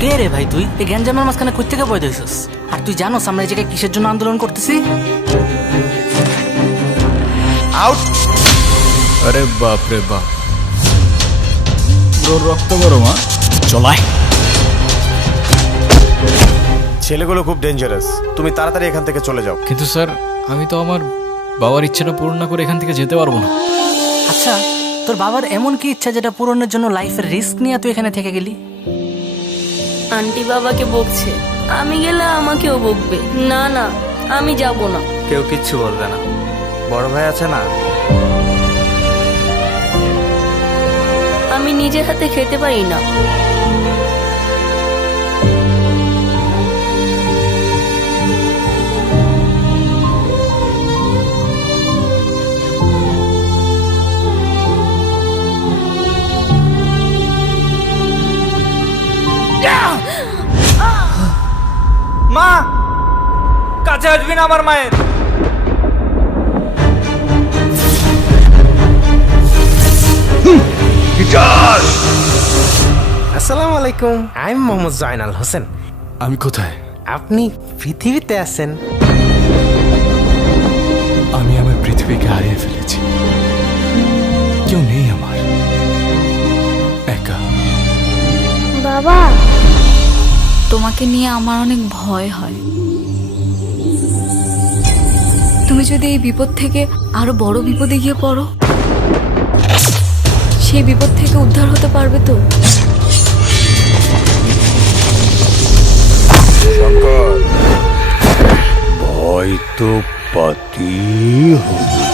কে রে ভাই তুই এই গ্যাঞ্জামের মাঝখানে কই থেকে বই দিছিস? আর তুই জানোস আমরা এই জায়গায় কিসের জন্য আন্দোলন করতেছি? আউট! আরে বাপ রে বাপ, তোর রক্ত গরম। চলাই ছেলেগুলো খুব ডেঞ্জারাস, তুমি তাড়াতাড়ি এখান থেকে চলে যাও। কিন্তু স্যার, আমি তো আমার বাবার ইচ্ছাটা পূরণ না করে এখান থেকে যেতে পারবো না। আচ্ছা, তোর বাবার এমন কি ইচ্ছা যেটা পূরণের জন্য লাইফের রিস্ক নিয়ে তুই এখানে থেকে গেলি? আন্টি বাবাকে বকছে, আমি গেলে আমাকেও বকবে। না না, আমি যাব না। কেউ কিচ্ছু বলবে না, বড় ভাই আছে না। আমি নিজে হাতে খেতে পারি না। মা, কাছে আসবি না আমার মায়ের। আসসালামু আলাইকুম, আই এম মোহাম্মদ জয়নাল হোসেন। আমি কোথায়? আপনি পৃথিবীতে আছেন। আমি আমার পৃথিবীকে হারিয়ে ফেলেছি, কেউ নেই আমার, একা। বাবা, তোমাকে নিয়ে আমার অনেক ভয় হয়। তুমি যদি এই বিপদ থেকে আরো বড় বিপদে গিয়ে পড়ো, সেই বিপদ থেকে উদ্ধার হতে পারবে তো? শঙ্কর, ভয় তো পাতি হবে।